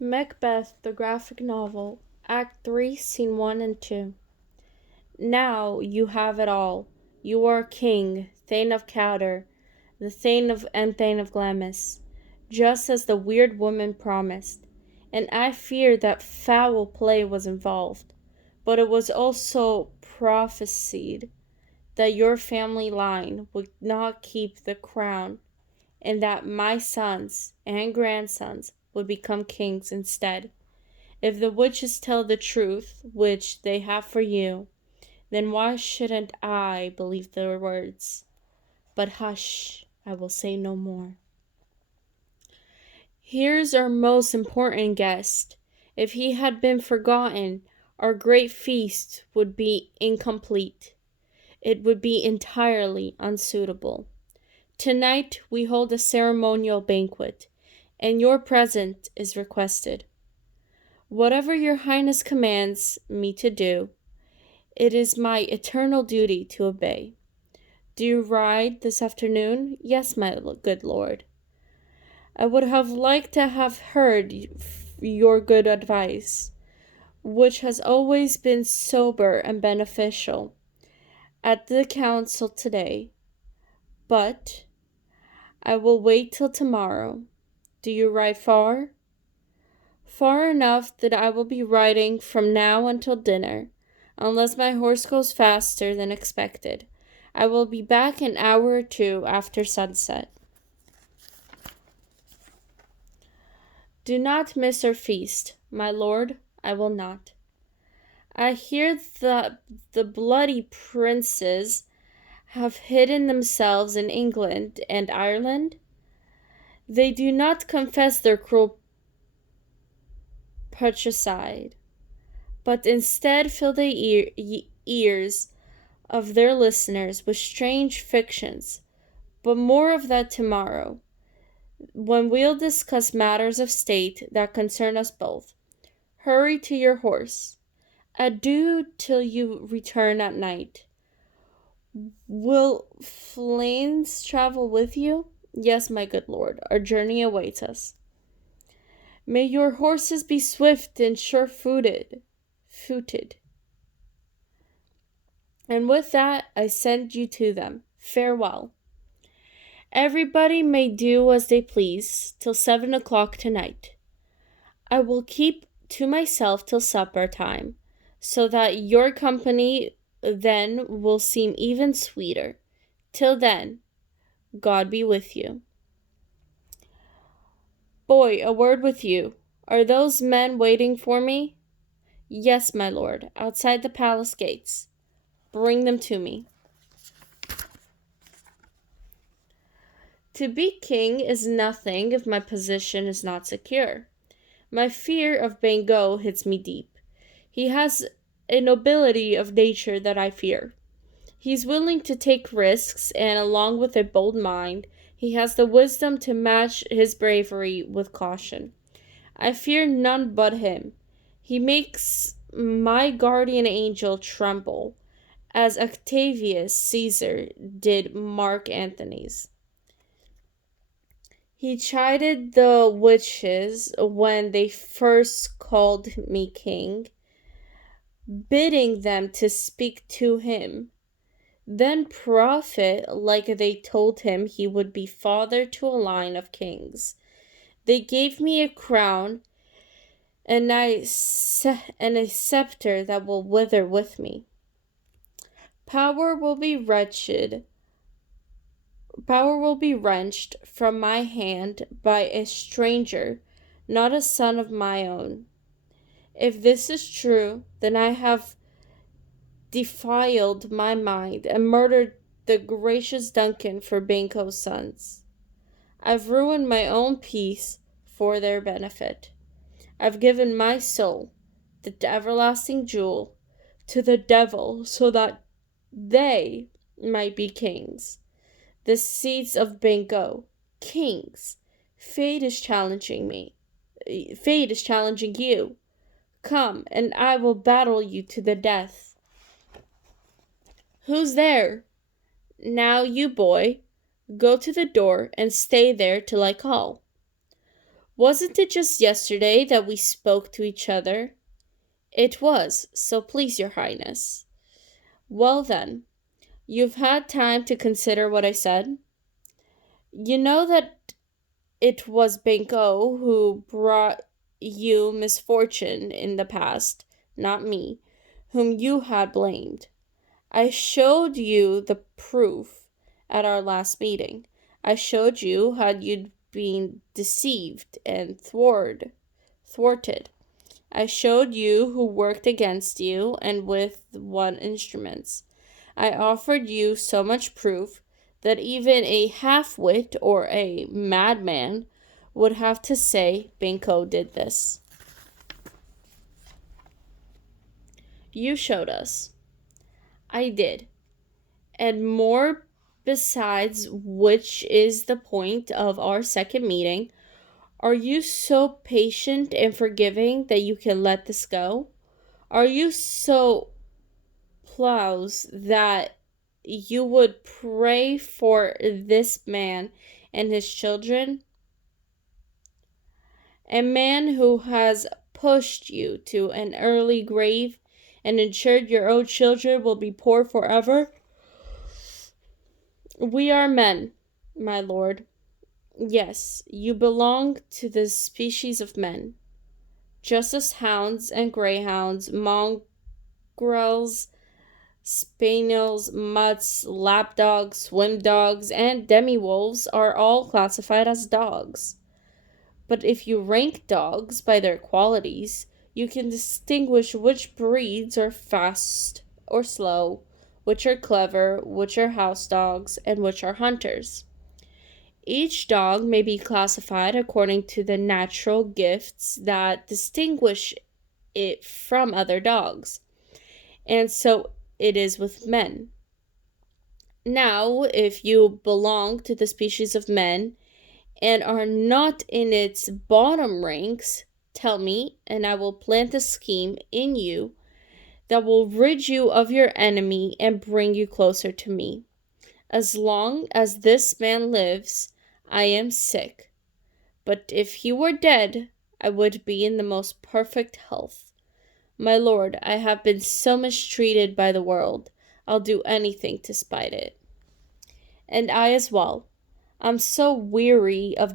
Macbeth, the graphic novel, Act 3, Scene 1 and 2. Now you have it all. You are king, Thane of Cawdor, the Thane of and Thane of Glamis, just as the weird woman promised. And I fear that foul play was involved, but it was also prophesied that your family line would not keep the crown, and that my sons and grandsons would become kings instead. If the witches tell the truth, which they have for you, then why shouldn't I believe their words? But hush, I will say no more. Here's our most important guest. If he had been forgotten, our great feast would be incomplete. It would be entirely unsuitable. Tonight we hold a ceremonial banquet, and your presence is requested. Whatever your highness commands me to do, it is my eternal duty to obey. Do you ride this afternoon? Yes, my good lord. I would have liked to have heard your good advice, which has always been sober and beneficial, at the council today. But I will wait till tomorrow. Do you ride far? Far enough that I will be riding from now until dinner, unless my horse goes faster than expected. I will be back an hour or two after sunset. Do not miss our feast, my lord. I will not. I hear that the bloody princes have hidden themselves in England and Ireland. They do not confess their cruel patricide, but instead fill the ears of their listeners with strange fictions. But more of that tomorrow, when we'll discuss matters of state that concern us both. Hurry to your horse. Adieu till you return at night. Will Flames travel with you? Yes, my good lord, our journey awaits us. May your horses be swift and sure-footed. And with that, I send you to them. Farewell. Everybody may do as they please till 7 o'clock tonight. I will keep to myself till supper time, so that your company then will seem even sweeter. Till then, God be with you. Boy, a word with you. Are those men waiting for me? Yes, my lord, outside the palace gates. Bring them to me. To be king is nothing if my position is not secure. My fear of Bango hits me deep. He has a nobility of nature that I fear. He's willing to take risks, and along with a bold mind, he has the wisdom to match his bravery with caution. I fear none but him. He makes my guardian angel tremble, as Octavius Caesar did Mark Antony's. He chided the witches when they first called me king, bidding them to speak to him. Then profit like they told him he would be father to a line of kings. They gave me a crown and a scepter that will wither with me. Power will be wrenched from my hand by a stranger, not a son of my own. If this is true, then I have defiled my mind and murdered the gracious Duncan for Banquo's sons. I've ruined my own peace for their benefit. I've given my soul, the everlasting jewel, to the devil so that they might be kings. The seeds of Banquo, kings. Fate is challenging me. Fate is challenging you. Come, and I will battle you to the death. Who's there? Now, you boy, go to the door and stay there till I call. Wasn't it just yesterday that we spoke to each other? It was, so please your highness. Well then, you've had time to consider what I said? You know that it was Banco who brought you misfortune in the past, not me, whom you had blamed. I showed you the proof at our last meeting. I showed you how you'd been deceived and thwarted. I showed you who worked against you and with what instruments. I offered you so much proof that even a half-wit or a madman would have to say Banco did this. You showed us. I did. And more besides, which is the point of our second meeting. Are you so patient and forgiving that you can let this go? Are you so plows that you would pray for this man and his children? A man who has pushed you to an early grave and ensured your own children will be poor forever? We are men, my lord. Yes, you belong to the species of men. Just as hounds and greyhounds, mongrels, spaniels, mutts, lapdogs, swim dogs, and demi-wolves are all classified as dogs. But if you rank dogs by their qualities, you can distinguish which breeds are fast or slow, which are clever, which are house dogs, and which are hunters. Each dog may be classified according to the natural gifts that distinguish it from other dogs, and so it is with men. Now, if you belong to the species of men and are not in its bottom ranks, tell me, and I will plant a scheme in you that will rid you of your enemy and bring you closer to me. As long as this man lives, I am sick, but if he were dead, I would be in the most perfect health. My lord, I have been so mistreated by the world, I'll do anything to spite it. And I as well. I'm so weary of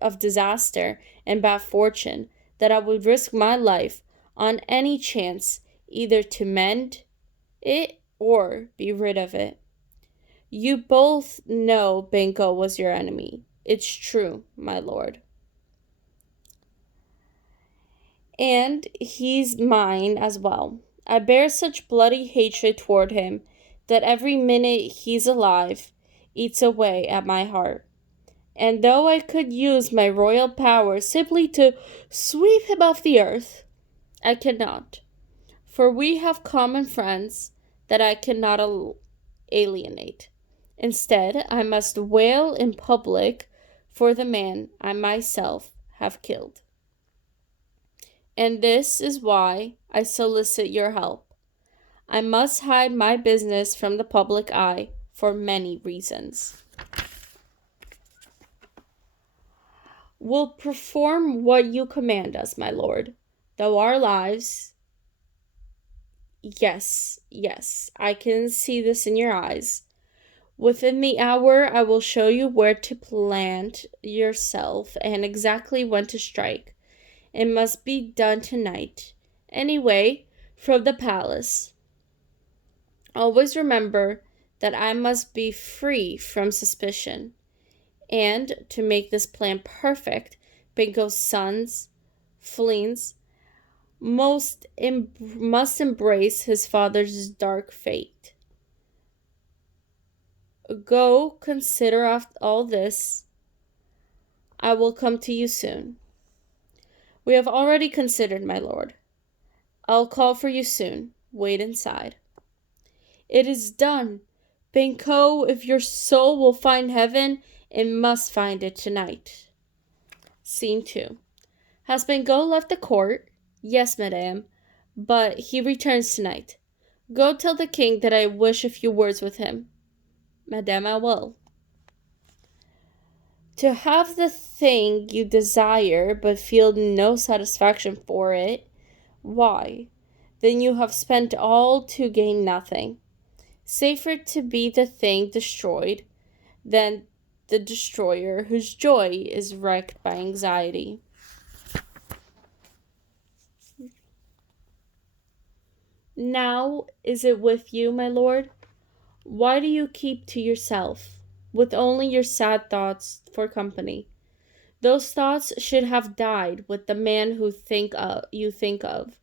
of disaster and bad fortune that I would risk my life on any chance either to mend it or be rid of it. You both know Banco was your enemy. It's true, my lord. And he's mine as well. I bear such bloody hatred toward him that every minute he's alive eats away at my heart. And though I could use my royal power simply to sweep him off the earth, I cannot, for we have common friends that I cannot alienate. Instead, I must wail in public for the man I myself have killed. And this is why I solicit your help. I must hide my business from the public eye for many reasons. We'll perform what you command us, my lord, though our lives... Yes, I can see this in your eyes. Within the hour, I will show you where to plant yourself and exactly when to strike. It must be done tonight. Anyway, from the palace. Always remember that I must be free from suspicion. And to make this plan perfect, Banco's sons, Fleens, must embrace his father's dark fate. Go consider all this. I will come to you soon. We have already considered, my lord. I'll call for you soon. Wait inside. It is done. Banco, if your soul will find heaven, it must find it tonight. Scene 2. Has Banco left the court? Yes, madame, but he returns tonight. Go tell the king that I wish a few words with him. Madame, I will. To have the thing you desire but feel no satisfaction for it, why? Then you have spent all to gain nothing. Safer to be the thing destroyed than the destroyer whose joy is wrecked by anxiety. Now is it with you, my lord? Why do you keep to yourself, with only your sad thoughts for company? Those thoughts should have died with the man you think of.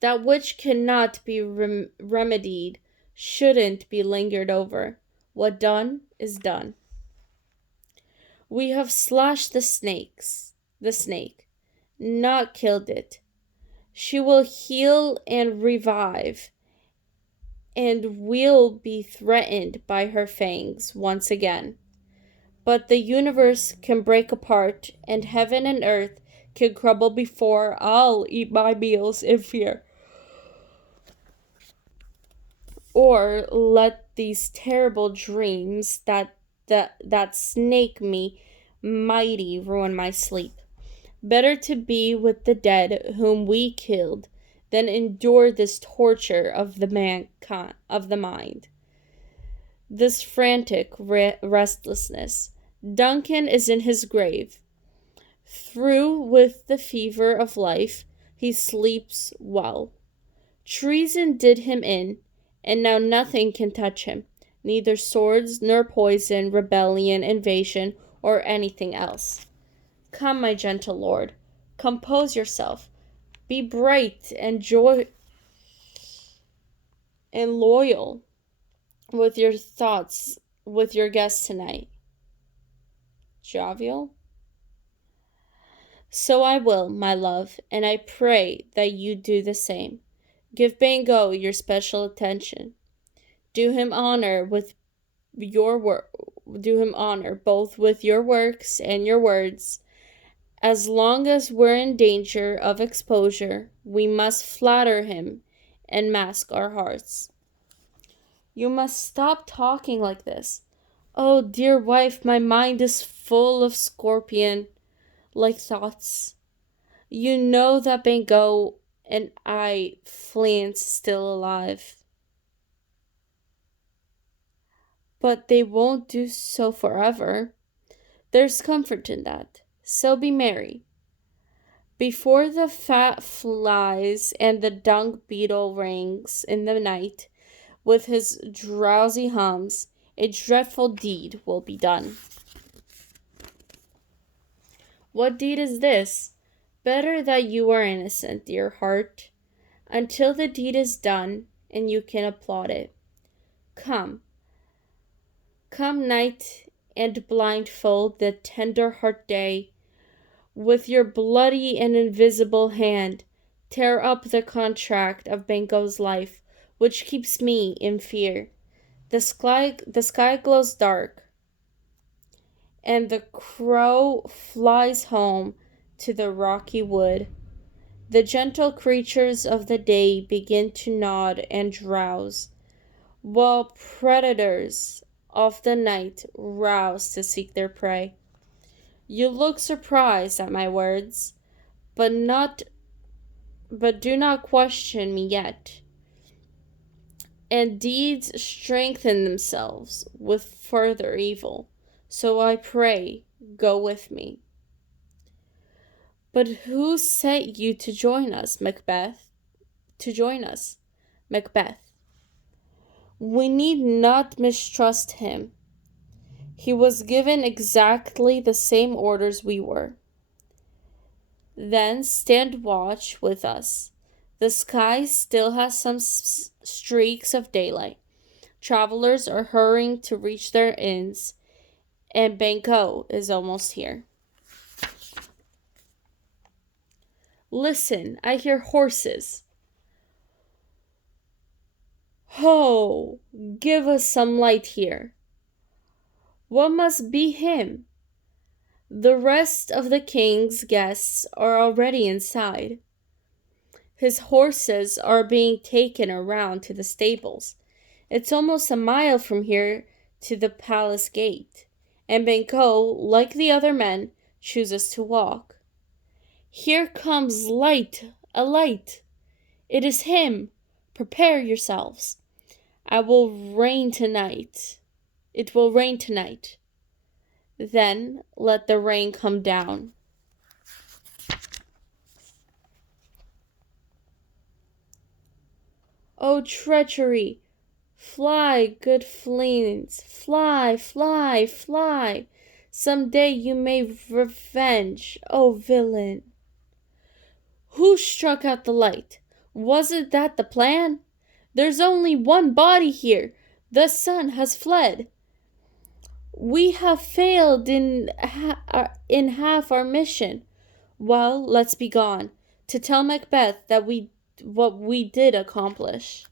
That which cannot be remedied shouldn't be lingered over. What done is done. We have slashed the snake, not killed it. She will heal and revive, and will be threatened by her fangs once again. But the universe can break apart, and heaven and earth can crumble before I'll eat my meals in fear. Or let these terrible dreams that snake me mighty ruin my sleep. Better to be with the dead whom we killed than endure this torture of the mind. This frantic restlessness. Duncan is in his grave. Through with the fever of life, he sleeps well. Treason did him in, and now nothing can touch him, neither swords nor poison, rebellion, invasion, or anything else. Come, my gentle lord, compose yourself. Be bright and loyal with your thoughts with your guest tonight. Jovial? So I will, my love, and I pray that you do the same. Give Bango your special attention. Do him honor both with your works and your words. As long as we're in danger of exposure, we must flatter him and mask our hearts. You must stop talking like this. Oh, dear wife, my mind is full of scorpion-like thoughts. You know that Bango and Flint's still alive. But they won't do so forever. There's comfort in that. So be merry. Before the fat flies and the dung beetle rings in the night with his drowsy hums, a dreadful deed will be done. What deed is this? Better that you are innocent, dear heart, until the deed is done and you can applaud it. Come, night, and blindfold the tender heart day. With your bloody and invisible hand, tear up the contract of Bango's life, which keeps me in fear. The sky glows dark, and the crow flies home to the rocky wood. The gentle creatures of the day begin to nod and drowse, while predators of the night rouse to seek their prey. You look surprised at my words, but do not question me yet. And deeds strengthen themselves with further evil. So I pray, go with me. But who sent you to join us, Macbeth? Macbeth. We need not mistrust him. He was given exactly the same orders we were. Then stand watch with us. The sky still has some streaks of daylight. Travelers are hurrying to reach their inns, and Banco is almost here. Listen, I hear horses. Ho! Give us some light here. What must be him? The rest of the king's guests are already inside. His horses are being taken around to the stables. It's almost a mile from here to the palace gate, and Banquo, like the other men, chooses to walk. Here comes a light. It is him. Prepare yourselves. I will rain tonight. It will rain tonight. Then let the rain come down. O treachery! Fly, good fiends, fly, fly, fly. Some day you may revenge, O villain. Who struck out the light? Wasn't that the plan? There's only one body here. The sun has fled. We have failed in half our mission. Well, let's be gone, to tell Macbeth what we did accomplish.